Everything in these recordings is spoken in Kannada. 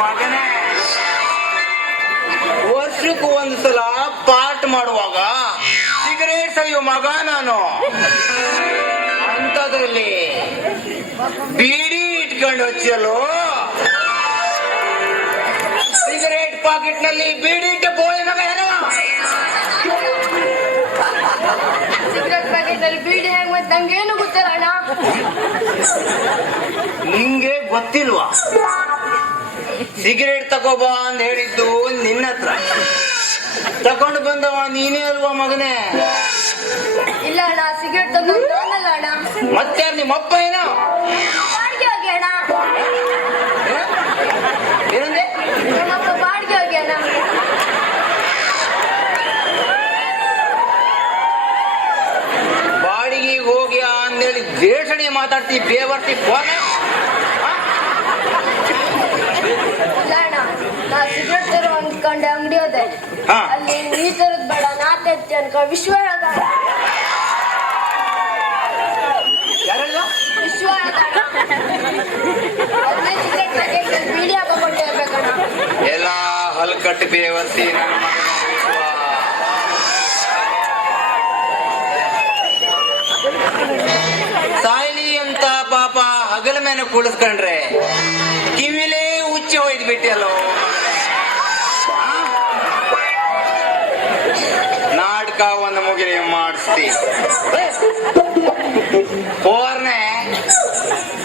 ಮಗನೇ, ವರ್ಷಕ್ಕೂ ಒಂದ್ಸಲ ಪಾರ್ಟ್ ಮಾಡುವಾಗ ಸಿಗರೇಟ್ ಸವಿಯೋ ಮಗ ನಾನು. ಅಂತದ್ರಲ್ಲಿ ಬೀಡಿ ಇಟ್ಕೊಂಡು ಹಚ್ಚಲು ಸಿಗರೇಟ್ ಪಾಕೆಟ್ ನಲ್ಲಿ ಬೀಡಿ ಇಟ್ಟು ಬೋಳಿ ಮಗ ಏನೋ. ಸಿಗರೇಟ್ ಪ್ಯಾಕೆಟ್ ಅಲ್ಲಿ ಬೀಡಿ ಹೆಂಗ್ ಮತ್ತೆ ನಂಗೇನು ಗೊತ್ತಿಲ್ಲ ಅಣ್ಣ. ನಿಂಗೆ ಗೊತ್ತಿಲ್ವಾ? ಸಿಗರೇಟ್ ತಗೋಬಾ ಅಂತ ಹೇಳಿದ್ದು ನಿನ್ನ ಹತ್ರ, ತಕೊಂಡು ಬಂದವ ನೀನೇ ಅಲ್ವಾ ಮಗನೇ? ಇಲ್ಲ ಅಣ್ಣ, ಸಿಗರೇಟ್ ತಂದು ನಾನಲ್ಲ ಅಣ್ಣ. ಮತ್ತೆ ನಿಮ್ಮಪ್ಪ ಏನೋ ಬಾಡಿಗೆ ಹೋಗಿ ಅಣ್ಣ. ಏನಂದೆ? ನಮ್ಮಪ್ಪ ಬಾಡಿಗೆ ಹೋಗಿ ಅಣ್ಣ. ಬಾಡಿಗೆ ಹೋಗಿ ಅಂದೇಳಿ ದೇಶಣಿ ಮಾತಾಡ್ತಿ ಬೇವರ್ತಿ ಫೋನ್. ಇಲ್ಲ ಅಣ್ಣ, ನಾ ಸಿಗರೇಟ್ ತರೋ ಅಂದ್ಕೊಂಡೆ ಅಂಗಡಿ ಹೋದೆ. ಹಾ. ಅಲ್ಲಿ ನೀ ತರದ್ ಬೇಡ ನಾ ತೆಗ್ತಿ ಅನ್ಕೊಂಡ್ ವಿಶ್ವ ಹೇಳ್ದ. ಯಾರಲ್ಲ? ವಿಶ್ವ ಹೇಳ್ದ. ಅದ್ನೇ ಸಿಗರೇಟ್ ಪ್ಯಾಕೆಟ್ ಬೀಡಿ ಹಾಕೊಂಡ್ಬಿಟ್ಟು ಇರ್ಬೇಕಣ್ಣ. ಎಲ್ಲ ಹಲ್ಕಟ್ಟು ಬೇವರ್ಸಿ ನನ್ನ ಮಗನ ಸಾಯ್ಲಿ ಅಂತ ಪಾಪ ಹಗಲ ಮೇಲೆ ಕುಳಿಸ್ಕೊಂಡ್ರೆ ಕಿವಿಲೇ ಉಚ್ಚಿ ಹೋಯ್ದು ಬಿಟ್ಟಿಯಲ್ಲೋ. ನಾಟಕ ಒಂದು ಮುಗಿಲಿ ಮಾಡಿಸ್ತಿ ಹೋರ್ನೆ.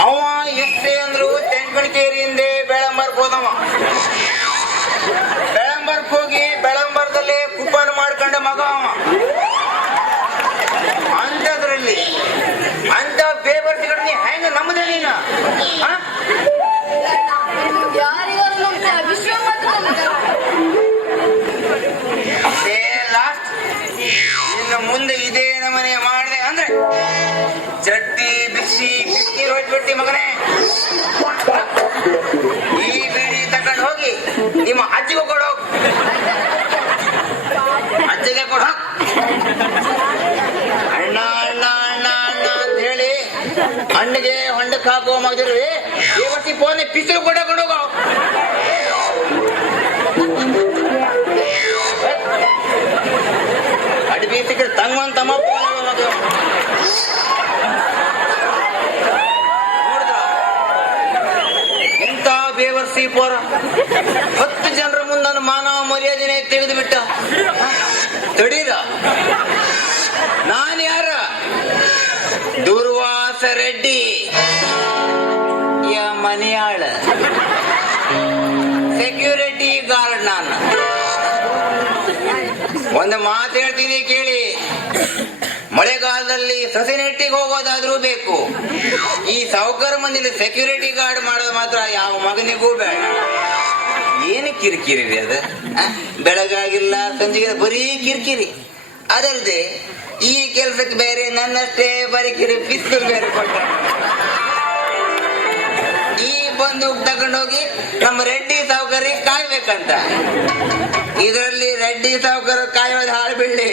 ಅವ ಎಷ್ಟೇ ಅಂದ್ರು ತೆಂಕಣಿಕೇರಿಯಿಂದ ಬೆಳಂಬರ್ಕ್ ಹೋದವ. ಬೆಳಂಬರ್ಕ್ ಹೋಗಿ ಬೆಳಂಬರದಲ್ಲೇ ಕುಪ್ಪನ ಮಾಡ್ಕೊಂಡ ಮಗ ಅವ. ಅಂತದ್ರಲ್ಲಿ ಅಂತ ಬೇಬರ್ಸಿಗಳು ನೀ ಹೆಂಗ ನಮ್ಮದೇ ನೀನು? ಯಾರಿಗಾರು ನಂಬ್ತೀಯ? ವಿಶ್ವ ಮಾತ್ರ ಲಾಸ್ಟ್ ಇನ್ನು ಮುಂದೆ ಇದೇ ನಮನೆ ಮಾಡಿದೆ ಅಂದ್ರೆ ಚಡ್ಡಿ ಬಿಸಿ ಬಿಸಿ ಹೊಟ್ಬಿಟ್ಟಿ ಮಗನೇ. ಈ ಬೀಡಿ ತಗೊಂಡು ಹೋಗಿ ನಿಮ್ಮ ಅಜ್ಜಿಗೆ ಕೊಡೋ, ಅಜ್ಜಿಗೆ ಕೊಡೋ. ಅಣ್ಣ ಅಣ್ಣ ಅಣ್ಣ ಅಣ್ಣ ಅಂತ ಹೇಳಿ ಹಣ್ಣಿಗೆ ಹೊಂಡಕ್ಕೆ ಹಾಕುವ ಮಗದಿರ್ವಿ ಇವತ್ತಿ ಫೋನ್ ಪಿಸ್ತೂಲ್ ಕೊಡಕೊಂಡು ಹೋಗೋ. ಅಡ್ಬಿ ಸಿಕ್ಕರೆ ತಂಗ್ ತಮ್ಮ ಇಂಥ ಬೇವರ್ಸಿ ಪೋರ 10 ಜನರ ಮುಂದೆ ನನ್ನ ಮಾನವ ಮರ್ಯಾದೆನೆ ತೆಗೆದು ಬಿಟ್ಟ. ತಡೀರ ನಾನು ಯಾರ? ದುರ್ವಾಸ ರೆಡ್ಡಿ ಮನೆಯಾಳ ಸೆಕ್ಯೂರಿಟಿ ಗಾರ್ಡ್. ನಾನು ಒಂದು ಮಾತು ಹೇಳ್ತೀನಿ ಕೇಳಿ. ಮಳೆಗಾಲದಲ್ಲಿ ಸಸಿ ನೆಟ್ಟಿಗೆ ಹೋಗೋದಾದ್ರೂ ಬೇಕು, ಈ ಸಾವುಕಾರ ಮಂದಿಲಿ ಸೆಕ್ಯೂರಿಟಿ ಗಾರ್ಡ್ ಮಾಡೋದು ಮಾತ್ರ ಯಾವ ಮಗನಿಗೂ ಬೇಡ. ಏನು ಕಿರಿಕಿರಿ ರೀ ಅದು? ಬೆಳಗಾಗಿಲ್ಲ ಸಂಜೆಗೆ ಬರೀ ಕಿರಿಕಿರಿ. ಅದಲ್ಲದೆ ಈ ಕೆಲ್ಸಕ್ಕೆ ಬೇರೆ ನನ್ನಷ್ಟೇ ಬರೀಕಿರಿ ಪಿಸ್ತೂಲ್ ಬೇರೆ ಕೊಟ್ಟ. ಈ ಬಂದೂಕ್ ತಗೊಂಡೋಗಿ ನಮ್ಮ ರೆಡ್ಡಿ ಸಾವುಕಾರಿಗೆ ಕಾಯ್ಬೇಕಂತ. ಇದರಲ್ಲಿ ರೆಡ್ಡಿ ಸಾವುಕಾರ ಕಾಯೋದು ಹಾಳು ಬಿಡ್ಲಿ,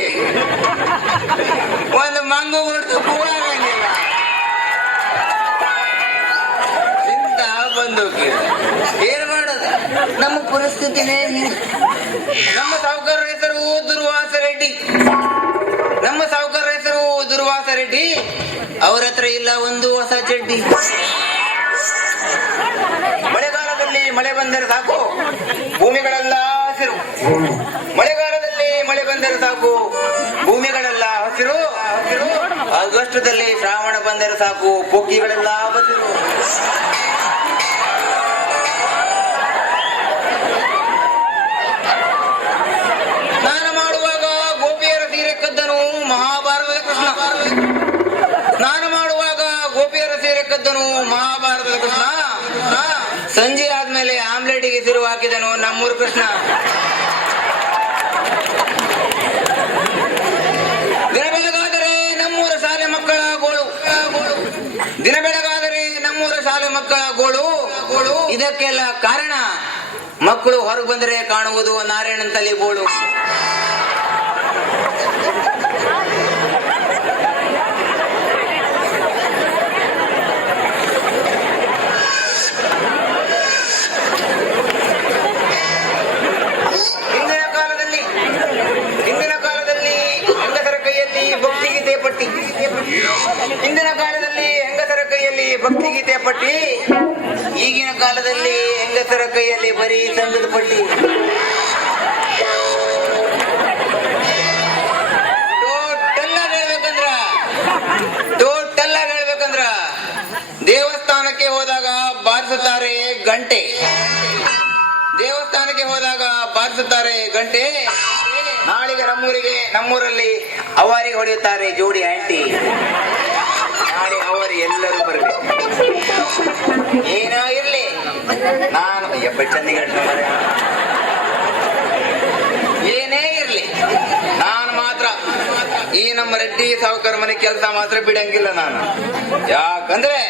ಒಂದು ಮಂಗು ಹೊರತು ಕೂಡಂಗಿಲ್ಲ. ಇಂತ ಬಂದೂಕಿ ಏನ್ ಮಾಡೋದು? ನಮ್ಮ ಪರಿಸ್ಥಿತಿನೇ. ನಮ್ಮ ಸಾವುಕಾರ ಹೆಸರು ದುರ್ವಾಸ ರೆಡ್ಡಿ. ನಮ್ಮ ಸಾವುಕಾರ ಹೆಸರು ದುರ್ವಾಸ ರೆಡ್ಡಿ. ಅವ್ರ ಹತ್ರ ಇಲ್ಲ ಒಂದು ಹೊಸ ಚಡ್ಡಿ. ಮಳೆಗಾಲದಲ್ಲಿ ಮಳೆ ಬಂದರೆ ಸಾಕು ಭೂಮಿಗಳೆಲ್ಲ ಹಸಿರು. ಮಳೆಗಾಲದಲ್ಲಿ ಮಳೆ ಬಂದರೆ ಸಾಕು ಭೂಮಿಗಳೆಲ್ಲ ಹಸಿರು ಹಸಿರು. ಆಗಸ್ಟದಲ್ಲಿ ಶ್ರಾವಣ ಬಂದರೆ ಸಾಕು ಪೊಕ್ಕಿಗಳೆಲ್ಲ ಹಸಿರು. ಸ್ನಾನ ಮಾಡುವಾಗ ಗೋಪಿಯರ ಸೀರೆ ಕದ್ದನು ಮಹಾಭಾರತದ ಕೃಷ್ಣ. ಸ್ನಾನ ಮಾಡುವಾಗ ಗೋಪಿಯರ ಸೀರೆ ಕದ್ದನು ಮಹಾಭಾರತದ ಕೃಷ್ಣ. ಸಂಜೆ ಆದ್ಮೇಲೆ ಆಮ್ಲೆಟ್ಗೆ ಸಿರು ಹಾಕಿದನು ನಮ್ಮೂರು ಕೃಷ್ಣ. ದಿನ ಬೆಳಗಾದರೆ ನಮ್ಮೂರ ಶಾಲೆ ಮಕ್ಕಳ ಗೋಳು. ದಿನ ಬೆಳಗಾದರೆ ನಮ್ಮೂರ ಶಾಲೆ ಮಕ್ಕಳ ಗೋಳು. ಇದಕ್ಕೆಲ್ಲ ಕಾರಣ ಮಕ್ಕಳು ಹೊರಗೆ ಬಂದರೆ ಕಾಣುವುದು ನಾರಾಯಣನ್ ತಲೆ ಬೋಳು. ಪಟ್ಟಿ. ಈಗಿನ ಕಾಲದಲ್ಲಿ ಹೆಂಗಸರ ಕೈಯಲ್ಲಿ ಬರೀ ಸಂಘದ ಪಟ್ಟಿ. ಟೋಟಲ್ ಆಗಿ ಹೇಳ್ಬೇಕಂದ್ರ ದೇವಸ್ಥಾನಕ್ಕೆ ಹೋದಾಗ ಬಾರಿಸುತ್ತಾರೆ ಗಂಟೆ. ದೇವಸ್ಥಾನಕ್ಕೆ ಹೋದಾಗ ಬಾರಿಸುತ್ತಾರೆ ಗಂಟೆ. ನಾಳೆಗೆ ನಮ್ಮೂರಲ್ಲಿ ಅವರಿಗೆ ಹೊಡೆಯುತ್ತಾರೆ ಜೋಡಿ ಆಂಟಿ. ನಾಳೆ ಅವರು ಎಲ್ಲರೂ ಬರಬೇಕು. ಏನೋ ಇರ್ಲಿ, ನಾನು ಏನೇ ಇರ್ಲಿ, ನಾನು ಮಾತ್ರ ಈ ನಮ್ಮ ರೆಡ್ಡಿ ಸಾವುಕಾರ ಮನೆ ಕೆಲಸ ಮಾತ್ರ ಬಿಡಂಗಿಲ್ಲ ನಾನು. ಯಾಕಂದ್ರೆ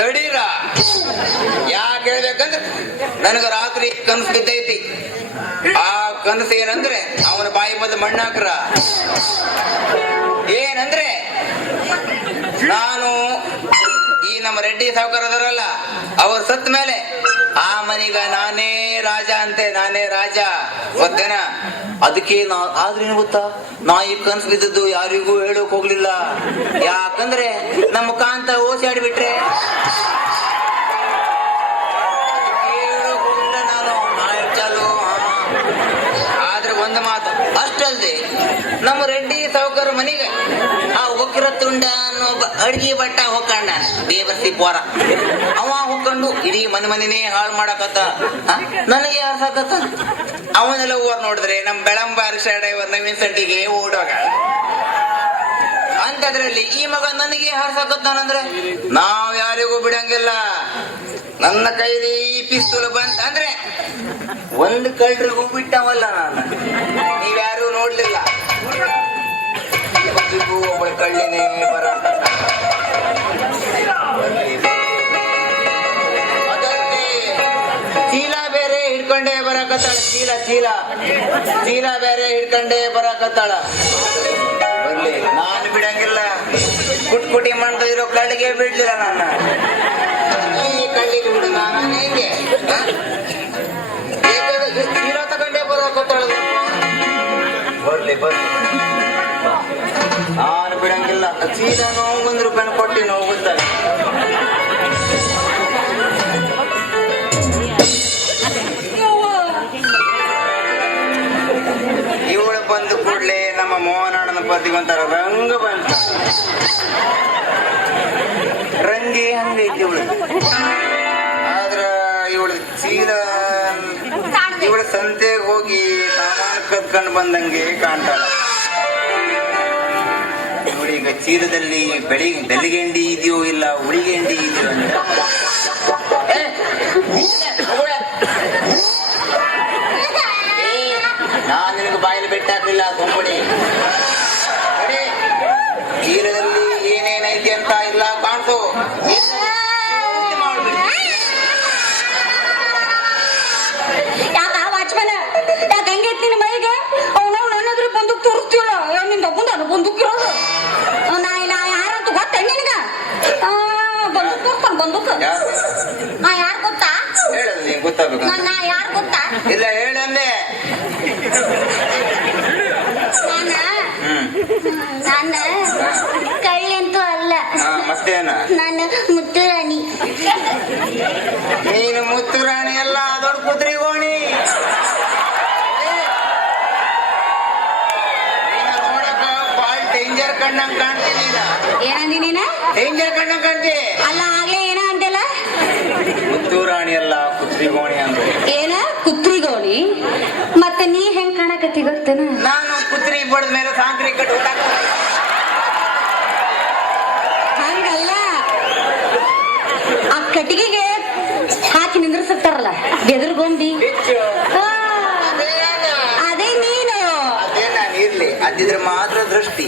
ತಡೀರ. ಯಾಕೆ ಹೇಳ್ಬೇಕಂದ್ರೆ ನನಗ ರಾತ್ರಿ ಕನಸು ಬಿದ್ದೈತಿ. ಆ ಕನಸು ಏನಂದ್ರೆ ಅವನ ಬಾಯಿ ಬಂದು ಮಣ್ಣಾಕ್ರ. ಏನಂದ್ರೆ ನಾನು ಈ ನಮ್ಮ ರೆಡ್ಡಿ ಸಾವುಕಾರ ಅದರಲ್ಲ, ಅವ್ರು ಸತ್ ಮೇಲೆ ಆ ಮನಿಗ ನಾನೇ ರಾಜ ಅಂತೆ. ನಾನೇ ರಾಜ ಗೊತ್ತೇನ. ಅದಕ್ಕೆ ಆದ್ರೇನು ಗೊತ್ತಾ, ನಾ ಈ ಕನ್ಸು ಬಿದ್ದದ್ದು ಯಾರಿಗೂ ಹೇಳೋಕ್ ಹೋಗ್ಲಿಲ್ಲ. ಯಾಕಂದ್ರೆ ನಮ್ಮ ಕಾಂತ ಓಸಾಡ್ಬಿಟ್ರೆ ನಾನು. ಆದ್ರೆ ಒಂದು ಮಾತು ಅಷ್ಟಲ್ದೆ, ನಮ್ಮ ರೆಡ್ಡಿ ಸಾವುಕಾರ ಮನಿಗೆ ಆ ಒಕ್ಕಿರ ತುಂಡ ಅನ್ನೋ ಅಡ್ಗಿ ಬಟ್ಟ ಹೊಕ್ಕಂಡ ದೇವರ್ಸಿ ಪೋರ. ಅವ ಹೊಕ್ಕೊಂಡು ಇಡೀ ಮನೆನೇ ಹಾಳು ಮಾಡಕತ್ತ. ನನಗೆ ಯಾರು ಸಾಕತ್ತ? ಅವನೆಲ್ಲ ಓರ್ ನೋಡಿದ್ರೆ ನಮ್ ಬೆಳಂಬಾರಿ ಡ್ರೈವರ್ ನವೀನ್ ಸಂಟಿಗೆ ಓಡೋಗ. ಅಂತದ್ರಲ್ಲಿ ಈ ಮಗ ನನಗೆ ಹಾರ್ಸಾಕತ್ತಾನಂದ್ರೆ ನಾವ್ ಯಾರಿಗೂ ಬಿಡಂಗಿಲ್ಲ. ನನ್ನ ಕೈಲಿ ಈ ಪಿಸ್ತೂಲ್ ಬಂತ ಅಂದ್ರೆ ಒಂದು ಕಳ್ಳರಿಗೂ ಬಿಟ್ಟವಲ್ಲ ನಾನು. ನೀವ್ಯಾರು ನೋಡ್ಲಿಲ್ಲ. ಒಬ್ಬ ಕಳ್ಳಿನೇ ಬರ. ಚೀಲ ಬೇರೆ ಹಿಡ್ಕೊಂಡೇ ಬರಕತ್ತಾಳ. ಚೀಲ ಬೇರೆ ಹಿಡ್ಕೊಂಡೇ ಬರಕತ್ತಾಳ. ಬರ್ಲಿ, ನಾನು ಬಿಡಂಗಿಲ್ಲ. ಕುಟ್ಕುಟಿ ಮಾಡ್ತಾ ಇರೋ ಕಳ್ಳಿಗೆ ಬಿಡ್ಲಿಲ್ಲ ನಾನು. ಈ ಕಳ್ಳಿಗೆ ಬಿಡು ನಾನು ಹೆಂಗೆ? ಚೀಲ ತಗೊಂಡೇ ಬರಕತ್ತಾಳ. ಬರ್ಲಿ ನಾನು ಬಿಡಂಗಿಲ್ಲ. ಚೀಲ ನೋವು ₹1 ಕೊಟ್ಟಿ ನೋವು ಗೊತ್ತಾಗ. ಇವಳು ಬಂದು ಕೂಡ್ಲೆ ನಮ್ಮ ಮೋಹನಣ್ಣನ ಪದ್ದಿಗೆ ಒಂಥರ ರಂಗ ಬಂತ. ರಂಗಿ ಹಂಗೈತಿ ಇವಳು. ಆದ್ರ ಇವಳು ಇವಳು ಸಂತೆಗೆ ಹೋಗಿ ಸಾಮಾನು ಕದ್ಕೊಂಡು ಬಂದಂಗೆ ಕಾಣ್ತಾಳ. ಇವಳೀಗ ಚೀಲದಲ್ಲಿ ಬೆಳಿಗೆಂಡಿ ಇದೆಯೋ ಇಲ್ಲ ಉಳಿಗೆಂಡಿ ಇದೆಯೋ ಅಂತ. ನಾನ್ ನಿನಗೆ ಬಾಯಲ್ಲಿ ಬೆಟ್ಟಾಕ್ಲಿಲ್ಲ ಸೊಂಬಡಿ. ಚೀಲದಲ್ಲಿ ಏನೇನೈತಿ ಅಂತ ಇಲ್ಲ ಕಾಣ್ತು. ಯಾಕ ವಾಚ್ಮನ್ ಯಾಕ ಹಂಗೈತಿ ನಿನ್ನ ಮೈಗೆ? ಅವನು ನನ್ನದ್ರ ಬಂದೂಕ್ ತೋರಿಸ್ತೀವಲ್ಲ, ನಿಂದ ಒಬ್ಬಂದ ಬಂದೂಕ್ ಇರೋದು. ನಾ ಯಾರಂತ ಗೊತ್ತ ನಿನಗ? ಬಂದೂಕ್ ತೋರ್ಸ್ತಾನ. ಬಂದೂಕ್ ನಾ ಯಾರು ಗೊತ್ತಾ? ಹೇಳಲ್ಲ, ನೀನ್ ಗೊತ್ತಾಗ್ಬೇಕು. ನಾ ಯಾರು ಗೊತ್ತಾ? ಇಲ್ಲ ಹೇಳಂದೆ. ನಾನು ಕಳ್ಳಿ ಅಂತೂ ಅಲ್ಲ. ಮತ್ತೇನ? ನಾನು ಮುತ್ತುರಾಣಿ. ನೀನು ಮುತ್ತುರಾಣಿ ಅಲ್ಲ, ದೊಡ್ಡ ಕುದುರೆ ಗೋಣಿ. ನೋಡಕ ಬಾಳ್ ಡೇಂಜರ್ ಕಣ್ಣಂಗ್ ಕಾಣ್ತೀನಿ. ಏನಂದಿ ನೀನ? ಡೇಂಜರ್ ಕಣ್ಣಂಗ್ ಕಾಣ್ತಿ. ಅಲ್ಲ ಆಗ್ಲೇ ಏನ ಅಂತೆಲ್ಲ. ಮುತ್ತುರಾಣಿ ಅಲ್ಲ, ಕುದುರೆ ಗೋಣಿ ಅಂದ್ರೆ. ಏನ ಕುತ್ರಿಗೋಣಿ? ಮತ್ತೆ ನೀ ಹೆಂಗ್ ಕಾಣಕತ್ತಿ ಗೊತ್ತೇನ? ನಾನು ಕುದುರೆ ಬಡದ ಮೇಲೆ ಸಾಂಕ್ರಿ ಕಟ್ಟು ಹಂಗಲ್ಲ, ಆ ಕಟ್ಟಿಗೆಗೆ ಹಾಕಿ ನಿಂದ್ರಿಸಿರ್ತಾರಲ್ಲ ಬೆದರ್ಗೊಂಬಿ, ಅದೇ ನೀನು. ಅದೇ ನಾನು ಇರ್ಲಿ ಅದಿದ್ರೆ ಮಾತ್ರ ದೃಷ್ಟಿ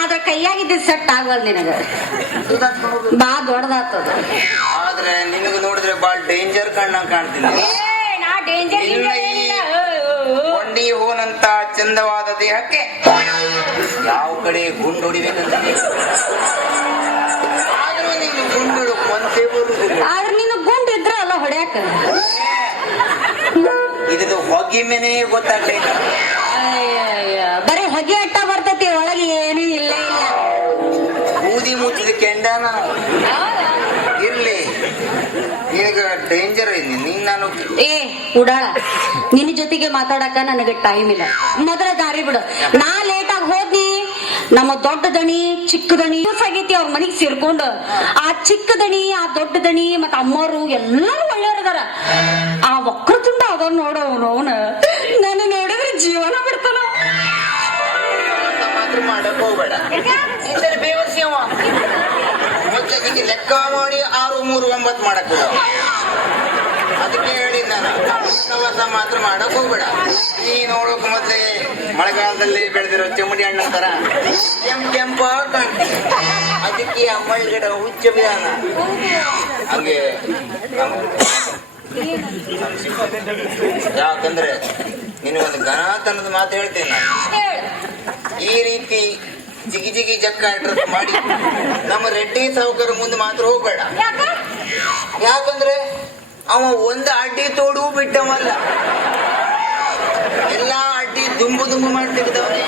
ಆದ್ರ ಕೈಯಾಗಿದ್ದ ಸೆಟ್ ಆಗಲ್ ನಿನಗ. ಬಾ ದೊಡ್ಡದಾಗ್ತದ. ಆದ್ರೆ ನಿನಗ ನೋಡಿದ್ರೆ ಬಾಳ್ ಡೇಂಜರ್ ಕಣ್ಣಂಗ್ ಕಾಣ್ತೀನಿ. ಕೊಂಡಿ ಹೂನಂತ ಚಂದವಾದ ದೇಹಕ್ಕೆ ಯಾವ ಕಡೆ ಗುಂಡು ಹೊಡಿಬೇಕಂತ ಆದ್ರೂ ನೀನು ಗುಂಡು ಕೊಂತೆ ಬರುದಿಲ್ಲ. ಆದ್ರೆ ನೀನು ಗುಂಡು ಇದ್ರ ಅಲ್ಲ ಹೊಡ್ಯಾಕ. ಇದು ಹೊಗೆ ಮೇನೆ ಗೊತ್ತಾಗ್ಲಿಲ್ಲ. ಬರೀ ಹೊಗೆ ಅಟ್ಟ ಬರ್ತತಿ, ಒಳಗೆ ಏನೂ ಇಲ್ಲ. ಬೂದಿ ಮುಚ್ಚಿದ ಕೆಂಡ ಇದ್ದ ನಾನು ಇರ್ಲಿ ನಿನಗ ಡೇಂಜರ್ ಐತಿ ನೀನ್ ನಾನು ಏ ಉಡಾಳ, ನಿನ್ನ ಜೊತೆಗೆ ಮಾತಾಡಕ ನನಗೆ ಟೈಮ್ ಇಲ್ಲ. ಮೊದಲ ದಾರಿ ಬಿಡು. ನಾ ಲೇಟ್ ಆಗಿ ಹೋದ್ನಿ, ನಮ್ಮ ದೊಡ್ಡ ದಣಿ ಚಿಕ್ಕ ದಣಿ ಆಗೈತಿ ಅವ್ರ ಮನೆಗ್ ಸೇರ್ಕೊಂಡು. ಆ ಚಿಕ್ಕ ದಣಿ, ಆ ದೊಡ್ಡ ದಣಿ ಮತ್ತ ಅಮ್ಮರು ಎಲ್ಲರೂ ಒಳ್ಳೆಯವ್ರದಾರ. ಆ ಒಕ್ಕರು ತುಂಡ ಅದ ನೋಡವನು ಅವನ ನನ್ನ ನೋಡಿದ್ರೆ ಜೀವನ ಬಿಡ್ತಾನ. ಮಾತ್ರ ಮಾಡಕ್ ಹೋಗ್ಬೇಡ, ಇಲ್ಲೇ ಬೇವರ್ಸಿ ಅವ ಮತ್ತೆ ನಿಂಗೆ ಲೆಕ್ಕ ಮಾಡಿ 6, 3, 9 ಮಾಡಕ್ ಹೋಗ. ಅದಕ್ಕೆ ಹೇಳಿ ನಾನು ಸವಾಸ ಮಾತ್ರ ಮಾಡಕ್ ಹೋಗ್ಬೇಡ. ನೀ ನೋಡೋಕ್ ಮೊದ್ಲೇ ಮಳೆಗಾಲದಲ್ಲಿ ಬೆಳೆದಿರೋ ಚಮಡಿ ಹಣ್ಣ ತರ ಕೆಂಪ ಕಾಣ್ತಿ. ಅದಕ್ಕೆ ಅಮ್ಮಳ ಗಿಡ ಹುಚ್ಚ ಬಿದಾನ ಹಂಗೆ. ಯಾಕಂದ್ರೆ ನೀನು ಒಂದು ಘನತನದ ಮಾತು ಹೇಳ್ತೇನೆ ನಾನು. ಈ ರೀತಿ ಜಿಗಿ ಜಿಗಿ ಜಕ್ಕ ಡ್ರೆಸ್ ಮಾಡಿ ನಮ್ಮ ರೆಡ್ಡಿ ಸಾವುಕಾರ ಮುಂದೆ ಮಾತ್ರ ಹೋಗ್ಬೇಡ. ಯಾಕಂದ್ರೆ ಅವ ಒಂದು ಅಡ್ಡಿ ತೋಡು ಬಿಟ್ಟವಲ್ಲ, ಎಲ್ಲಾ ಅಡ್ಡಿ ದುಂಬು ಮಾಡಿ ತೆಗೆದವನೇ.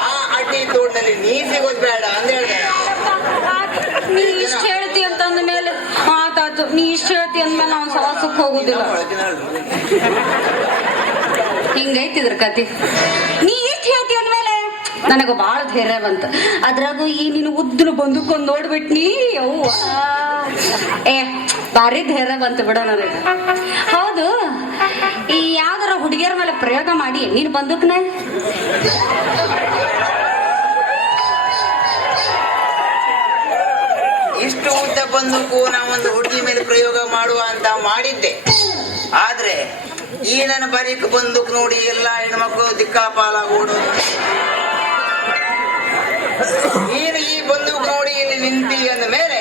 ಆ ಅಡ್ಡಿ ತೋಡ್ನಲ್ಲಿ ನೀ ಸಿಗೋದ್ ಬೇಡ ಅಂತ ಹೇಳ್ದೆ. ನೀ ಇಷ್ಟ ಹೇಳ್ತಿ ಅಂತಂದ ಮೇಲೆ ಮಾತಾತು. ನೀ ಇಷ್ಟ ಹೇಳ್ತಿ ಅಂದ್ಮೇಲೆ ನಾವ್ ಸವಾಸಕ್ಕೆ ಹೋಗುದಿಲ್ಲ. ಹಿಂಗೈತಿದ್ರ ಕತಿ. ನೀ ಇಷ್ಟ ಹೇಳ್ತಿ ಅಂದ್ಮೇಲೆ ನನಗ ಬಾಳ ಧೈರ್ಯ ಬಂತ. ಅದ್ರಾಗ ಈ ನೀನು ಉದ್ದಲು ಬಂದುಕೊಂಡ್ ನೋಡ್ಬಿಟ್ನಿ. ಯವ್ವ ಏ ಭಾರಿ ಧೈರ್ಯ ಬಂತು ಬಿಡ ನನಗ. ಹೌದು, ಈ ಯಾವ್ದಾರ ಹುಡುಗಿಯರ ಮೇಲೆ ಪ್ರಯೋಗ ಮಾಡಿ ನೀನ್ ಬಂದಕ್ನ ಇಷ್ಟು ಉದ್ದ ಬಂದಕ್ಕೂ ನಾವೊಂದು ಹುಡುಗಿ ಮೇಲೆ ಪ್ರಯೋಗ ಮಾಡುವ ಅಂತ ಮಾಡಿದ್ದೆ. ಆದ್ರೆ ಈ ನನ್ನ ಬರೀಕ್ ಬಂದೂಕ್ ನೋಡಿ ಎಲ್ಲಾ ಹೆಣ್ಮಕ್ಳು ದಿಕ್ಕಾಪಾಲ ಓಡೋದು. ನೀನು ಈ ಬಂದೂಕ್ ನೋಡಿ ಇಲ್ಲಿ ನಿಂತಿ ಅಂದ ಮೇಲೆ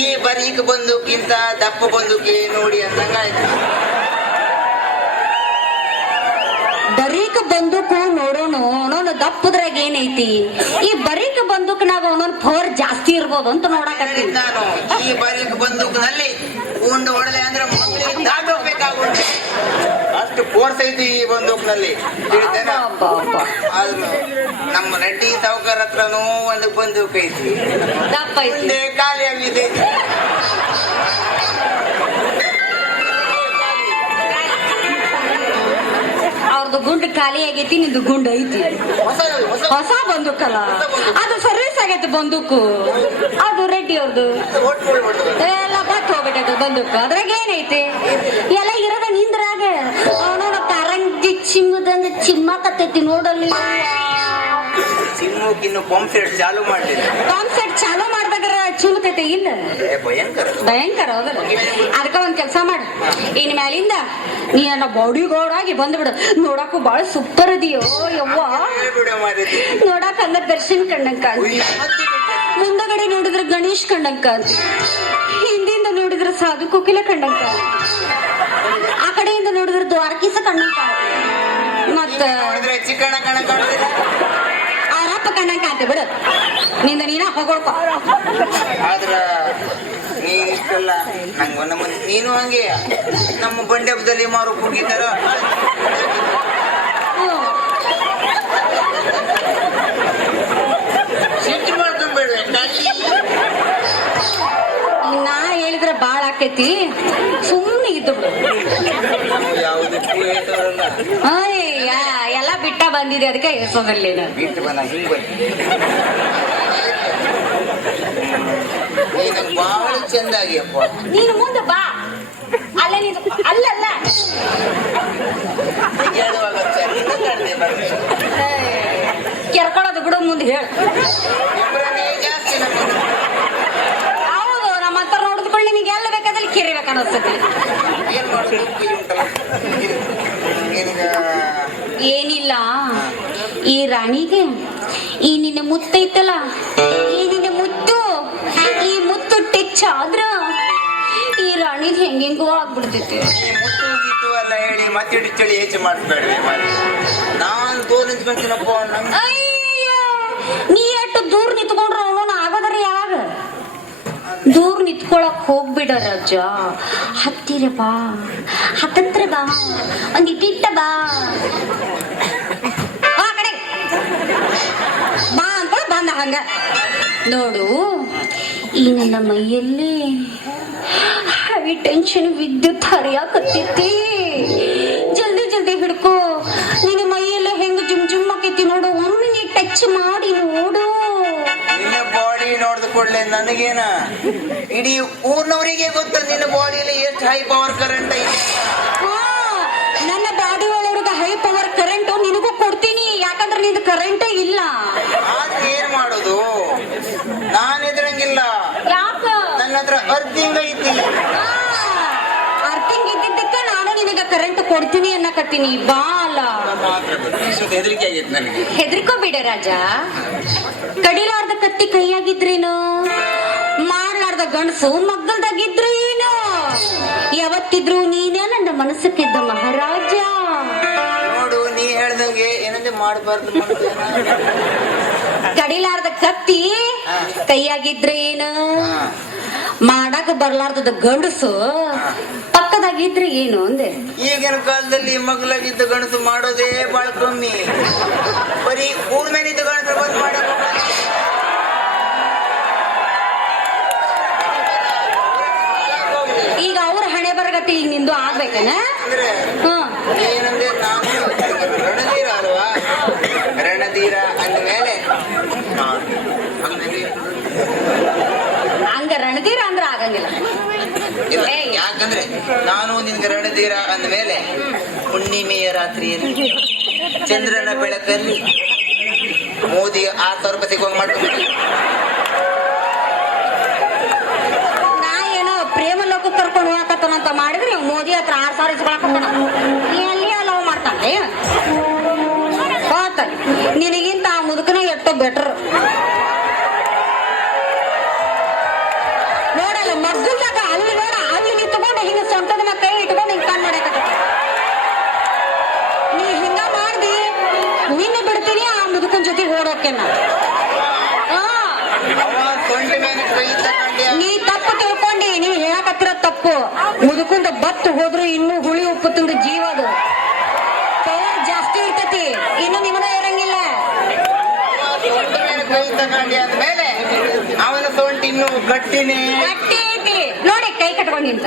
ಈ ಬರೀಕ್ ಬಂದೂಕಿಂತ ದಪ್ಪ ಬಂದೂಕಿ ನೋಡಿ ಅಂದಂಗಾಯ್ತು. ಬರೀಕ್ ಬಂದೂಕು ನೋಡೋಣ ಅವನೊಂದು ದಪ್ಪದ್ರಾಗ ಏನೈತಿ. ಈ ಬರೀಕ್ ಬಂದೂಕ್ನಾಗ ಅವನೊಂದು ಪವರ್ ಜಾಸ್ತಿ ಇರ್ಬೋದು ಅಂತ ನೋಡಕತ್ತೀನಿ ನಾನು. ಈ ಬರೀಕ್ ಬಂದೂಕ್ನಲ್ಲಿ ಉಂಡು ಹೊಡೆದೆ ಅಂದ್ರೆ ಮಕ್ಕಳಿಗೆ ದಾಟೋಗ್ಬೇಕಾಗುತ್ತೆ, ಅಷ್ಟು ಫೋರ್ಸ್ ಐತಿ ಈ ಬಂದೂಕ್ನಲ್ಲಿ. ತಿಳಿತೇನ? ಆದ್ರೂ ನಮ್ಮ ರೆಡ್ಡಿ ಸಾವುಕಾರ ಹತ್ರನೂ ಒಂದು ಬಂದೂಕ್ ಐತಿ, ದಪ್ಪ ಐತಿ, ಖಾಲಿ ಆಗಿದೆ. ಅವ್ರದ್ದು ಗುಂಡು ಖಾಲಿ ಆಗೈತಿ, ನಿಂದು ಗುಂಡು ಐತಿ. ಹೊಸ ಬಂದೂಕಲ್ಲ ಅದು, ಸರ್ವಿಸ್ ಆಗೈತಿ ಬಂದೂಕು. ಅದು ರೆಡ್ಡಿ ಅವ್ರದ್ದು ಎಲ್ಲ ಬಟ್ ಹೋಗ್ಬಿಟ್ಟೈತೆ ಬಂದೂಕು. ಅದ್ರಾಗ ಏನೈತಿ ಎಲ್ಲ ಇರೋದ ನಿಂದ್ರಾಗ. ಅವನೋಡ ಕಾರಂಗಿ ಚಿಮ್ಮದಂದ್ರೆ ಚಿಮ್ಮಕತ್ತೈತಿ ನೋಡಲ್ಲಿ. ಸಿಮ್ಮಕ್ಕಿನ್ನು ಪಂಪ್ ಸೆಟ್ ಚಾಲು ಮಾಡ್ಲಿಲ್ಲ. ಪಂಪ್ ಸೆಟ್ ಚಾಲು ಮಾಡ್ದಾಗ ಚಿಮ್ಮತೈತೆ ಇಲ್ಲ, ಭಯಂಕರ ಹೌದಲ್ಲ. ಅದಕ್ಕ ಒಂದ್ ಕೆಲ್ಸ ಮಾಡು, ಇನ್ ಮ್ಯಾಲಿಂದ ನೀ ನನ್ನ ಬಾಡಿ ಗಾರ್ಡ್ ಆಗಿ ಬಂದ್ಬಿಡು. ನೋಡಕ್ಕೂ ಬಾಳ ಸೂಪರ್ ಇದೆಯೋ ಯವ್ವ. ನೋಡಕ್ ಹಂಗ ದರ್ಶನ್ ಕಂಡಂಕ, ಮುಂದಗಡೆ ನೋಡಿದ್ರೆ ಗಣೇಶ್ ಕಂಡಂಕ, ಹಿಂದಿಂದ ನೋಡಿದ್ರೆ ಸಾಧು ಕೋಕಿಲ ಕಂಡಂಕ, ಆ ಕಡೆಯಿಂದ ನೋಡಿದ್ರೆ ದ್ವಾರಕೀಸ ಕಂಡಂಕ, ಮತ್ತ ಅವರಪ್ಪ ಕಂಡಂಕ ಅಂತ ಬಿಡು. ನಿಂದ ನೀನ ಹೋಗೋಳ್ಕೊ. ಆದ್ರ ನೀನ್ ಇಷ್ಟಲ್ಲ ನಂಗೆ ಒಂದ ಮಂದಿ ನೀನು ಹಂಗೆ ನಮ್ಮ ಬಂಡೆ ಹಬ್ಬದಲ್ಲಿ ಮಾರು ಹೋಗಿದ್ದಾರ. ಸಿಟ್ಟು ಮಾಡ್ಕೊಂಡ್ಬೇಡ್ವೆ. ನಾ ಹೇಳಿದ್ರೆ ಬಾಳ ಆಕೈತಿ, ಸುಮ್ಮನೆ ಇದ್ದು ಬಿಡು. ಯಾವುದಕ್ಕೂ ಹೇಳ್ತಾರಲ್ಲ, ಅಯ್ಯ ಎಲ್ಲ ಬಿಟ್ಟ ಬಂದಿದೆ, ಅದಕ್ಕೆ ಎಸೋದಲ್ಲಿ ಬಿಟ್ಟು ಬಂದ ಹಿಂಗ್ ಬಂದಿ. ನೀನು ಬಹಳ ಚಂದಾಗಿಯಪ್ಪ. ನೀನು ಮುಂದೆ ಬಾ. ಅಲ್ಲ ನೀನು ಅಲ್ಲಲ್ಲ ಹೇಳುವಾಗ ಚಂದ ಕಾಣ್ದೆ ಬರ್ರಿ. ಕೆರ್ಕೊಳ್ಳೋದು ಬಿಡು, ಮುಂದೆ ಹೇಳು. ಇಬ್ಬರನ್ನೇ ಜಾಸ್ತಿ ನಮ್ಮದು. ಹೌದು, ನಮ್ಮ ಹತ್ರ ನೋಡಿದ್ಕೊಳ್ಳಿ ನಿಮಗೆ ಎಲ್ಲ ಬೇಕಾದಲ್ಲಿ ಕಿರಿಬೇಕು ಅನ್ನಿಸ್ತದೆ. ಏನ್ ಮಾಡೋದು ಕೈ ಉಂಟಲ್ಲ ನಿನಗ. ಏನಿಲ್ಲ, ಈ ರಾಣಿಗೆ ಈ ನಿನ್ನ ಮುತ್ತೈತಲ್ಲ, ಈ ನಿನ್ನ ಮುತ್ತು, ಈ ಮುತ್ತು ಟೆಚ್ ಆದ್ರ ಈ ರಾಣಿಗೆ ಹೆಂಗೆಂಗೋ ಆಗ್ಬಿಡ್ತೈತಿ. ಮುತ್ತು ಗೀತು ಎಲ್ಲ ಹೇಳಿ ಮತ್ತೆ ಚಳಿ ಹೆಚ್ಚು ಮಾಡ್ಬೇಡ್ರಿ. ನಾನ್ ದೂರ ನಿಂತ್ಕೊಂತೀನಪ್ಪ. ಅಯ್ಯ, ನೀ ಎಷ್ಟು ದೂರ ನಿಂತ್ಕೊಂಡ್ರ ಅವನು ಆಗೋದರ ಯಾವಾಗ? ದೂರ ನಿಂತ್ಕೊಳಕ್ ಹೋಗ್ಬಿಡ ರಾಜ, ಹತ್ತಿರ ಬಾ, ಹತ್ತತ್ರ ಬಾ, ಒಂದಿಟ್ಟಿಟ್ಟ ಬಾ. ಆ ಕಡೆ ಬಾ ಅಂತ ಬಂದ ಅಂದ ಹಂಗ ನೋಡು ಈ ನನ್ನ ಮೈಯಲ್ಲಿ ಹೈ ಟೆನ್ಷನ್ ವಿದ್ಯುತ್ ಹರಿಯಾಕತ್ತೈತಿ. ಜಲ್ದಿ ಜಲ್ದಿ ಹಿಡ್ಕೋ. ನಿನ್ನ ಮೈಯೆಲ್ಲ ಹೆಂಗ ಜುಮ್ ಜುಮ್ ಆಕೈತಿ ನೋಡು. ಒಮ್ಮೆ ನೀ ಟಚ್ ಮಾಡಿ ನೋಡು. ನಿನ್ನ ಬಾಡಿ ನೋಡಿದ ಕೂಡಲೇ ನನಗೇನ ಇಡೀ ಊರ್ನವರಿಗೆ ಗೊತ್ತ ನಿನ್ನ ಬಾಡಿಯಲ್ಲಿ ಎಷ್ಟು ಹೈ ಪವರ್ ಕರೆಂಟ್ ಐತಿ. ನನ್ನ ಬಾಡಿ ಒಳಗೆ ಹೈ ಪವರ್ ಕರೆಂಟ್ ನಿನಗೂ ಕೊಡ್ತೀನಿ. ಯಾಕಂದ್ರೆ ನಿಂದು ಕರೆಂಟೇ ಇಲ್ಲ. ಆದ್ರೆ ಏನ್ ಮಾಡೋದು, ನಾನ್ ಎದುರಂಗಿಲ್ಲ. ಯಾಕ? ನನ್ನ ಹತ್ರ ಅರ್ಧಿಂಗ್ ಐತಿ. ಅರ್ಥಿಂಗ್ ಇದ್ದಿದ್ದಕ್ಕ ನಾನು ನಿನಗ ಕರೆಂಟ್ ಕೊಡ್ತೀನಿ ಅನ್ನಕತ್ತೀನಿ. ಬಾಲ ಹೆದರಿಕೆ ಆಗೈತಿ ನನಗೆ. ಹೆದರ್ಕೋಬೇಡ ರಾಜ. ಕಡಿಲಾರ್ದ ಕತ್ತಿ ಕೈಯಾಗಿದ್ರೇನು, ಮಾಡ್ಲಾರ್ದ ಗಂಡಸು ಮಗ್ಗಲ್ದಾಗಿದ್ರೇನು, ಯಾವತ್ತಿದ್ರು ನೀನೇ ನನ್ನ ಮನಸ್ಸಕ್ಕಿದ್ದ ಮಹಾರಾಜ. ನೋಡು, ನೀ ಹೇಳ್ದಂಗೆ ಏನಂದ್ರೆ ಮಾಡಬಾರ್ದು. ಕಡಿಲಾರ್ದ ಕತ್ತಿ ಕೈಯಾಗಿದ್ರೇನು, ಮಾಡಾಕ ಬರ್ಲಾರ್ದ ಗಂಡಸು ಪಕ್ಕದಾಗಿದ್ರೆ ಏನು ಅಂದೆ. ಈಗಿನ ಕಾಲದಲ್ಲಿ ಮಗ್ಲಾಗಿದ್ದ ಗಣಸು ಮಾಡೋದೇ ಬಹಳ ಕಮ್ಮಿ. ಬರೀ ಊರ್ ಮೇಲಿದ್ದ ಗಣಸು ಬಂದ್ ಮಾಡಿ ಈಗ ಅವ್ರ ಹಣೆ ಬರಗತಿ ಈಗ ನಿಂದು ಆಗ್ಬೇಕನ. ಅಂದ್ರೆ ಏನಂದ್ರೆ ನಾವು ರಣಧೀರ ಅಲ್ವಾ. ರಣಧೀರ ಅಂದ್ಮೇಲೆ ಹಂಗ ರಣಧೀರ ಅಂದ್ರ ಆಗಂಗಿಲ್ಲ. ಇಲ್ಲ, ಯಾಕಂದ್ರೆ ನಾನು ನಿನ್ಗೆ ರಣಧೀರ ಅಂದ್ಮೇಲೆ ಹುಣ್ಣಿಮೆಯ ರಾತ್ರಿಯಲ್ಲಿ ಚಂದ್ರನ ಬೆಳಕಲ್ಲಿ ಮೋದಿ 6,000 ರೂಪಾಯಿ ಸಿಗೋಂಗ್ ಮಾಡ್ಕೊಂಡು ನಾ ಏನೋ ಪ್ರೇಮ ಲೋಕ ಕರ್ಕೊಂಡು ಹೋಗಕತ್ತನಂತ ಮಾಡಿದ್ರೆ ಮೋದಿ ಹತ್ರ 6,000 ಇಸ್ಕೊಳಕತ್ತಾನ. ಎಲ್ಲಿ ಲವ್ ಮಾಡ್ತಾನೆ ನಿನಗಿಂತ ಆ ಮುದುಕನ ಎಷ್ಟೋ ಬೆಟರ್. ನೋಡಲ್ಲ ಮಗ್ಗಲ್ದಾಗ ಅಲ್ಲಿ ನೋಡ, ಅಲ್ಲಿ ನೀ ತಗೊಂಡು ಹಿಂಗ ಸೊಂಟದ ಮ್ಯಾಗ ಕೈ ಇಟ್ಕೊಂಡು ಹಿಂಗ ಕಾನ್ ಮಾಡಕತ್ತ. ನೀ ಹಿಂಗ ಮಾಡ್ದಿ ನಿನ್ನ ಬಿಡ್ತೀನಿ, ಆ ಮುದುಕನ ಜೊತೆ ಓಡೋಕೆನ. ನೀ ತಪ್ಪು ತಿಳ್ಕೊಂಡಿ. ನೀ ಹೇಳಕತ್ತಿರ ತಪ್ಪು. ಮುದುಕಂದ ಬತ್ತು ಹೋದ್ರು ಇನ್ನು ಹುಳಿ ಉಪ್ಪು ತಿಂದ ಜೀವ ಅದು. ಪವರ್ ಜಾಸ್ತಿ ಇರ್ತತಿ, ಇನ್ನು ನಿಮ್ಮನ ಇರಂಗಿಲ್ಲ. ಅಂದ್ಮೇಲೆ ಅವನ ಸೊಂಟು ಇನ್ನು ಗಟ್ಟಿನೇ ಗಟ್ಟಿ ಐತಿ ನೋಡಿ, ಕೈ ಕಟ್ಕೊಂಡು ನಿಂತ.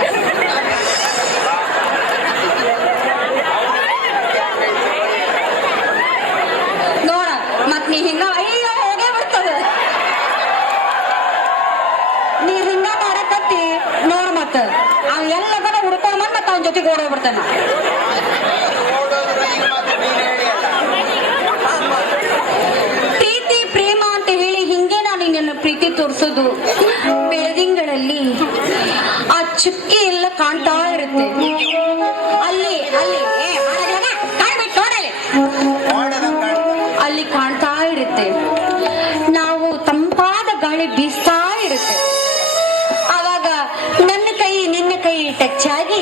ನೋಡ ಮತ್ ನೀ ಹಿಂಗ ಅಯ್ಯೋ ಹೋಗೇ ಬಿಡ್ತದ. ನೀ ಹಿಂಗ ಮಾಡಕತ್ತಿ ನೋಡ ಮತ್ತ ಅವ್ ಎಲ್ಲದನ್ನ ಹುಡ್ಕೊಂಡ್ ಮತ್ತ ಅವನ ಜೊತೆಗೆ ಓಡೋಗ್ಬಿಡ್ತಾನ. ಪ್ರೀತಿ ಪ್ರೇಮ ಅಂತ ಹೇಳಿ ಹಿಂಗೆ ನಾನು ನಿನ್ನ ಪ್ರೀತಿ ತೋರಿಸೋದು. ಬೆಳದಿಂಗಳಲ್ಲಿ ಆ ಚುಕ್ಕಿ ಎಲ್ಲ ಕಾಣ್ತಾ ಇರುತ್ತೆ. ಅಲ್ಲಿ ಅಲ್ಲಿ ಅಲ್ಲಿ ಕಾಣ್ತಾ ಇರುತ್ತೆ. ನಾವು ತಂಪಾದ ಗಾಳಿ ಬೀಸ್ತಾ ಇರುತ್ತೆ. ಆವಾಗ ನನ್ನ ಕೈ ನಿನ್ನ ಕೈ ಟಚ್ ಆಗಿ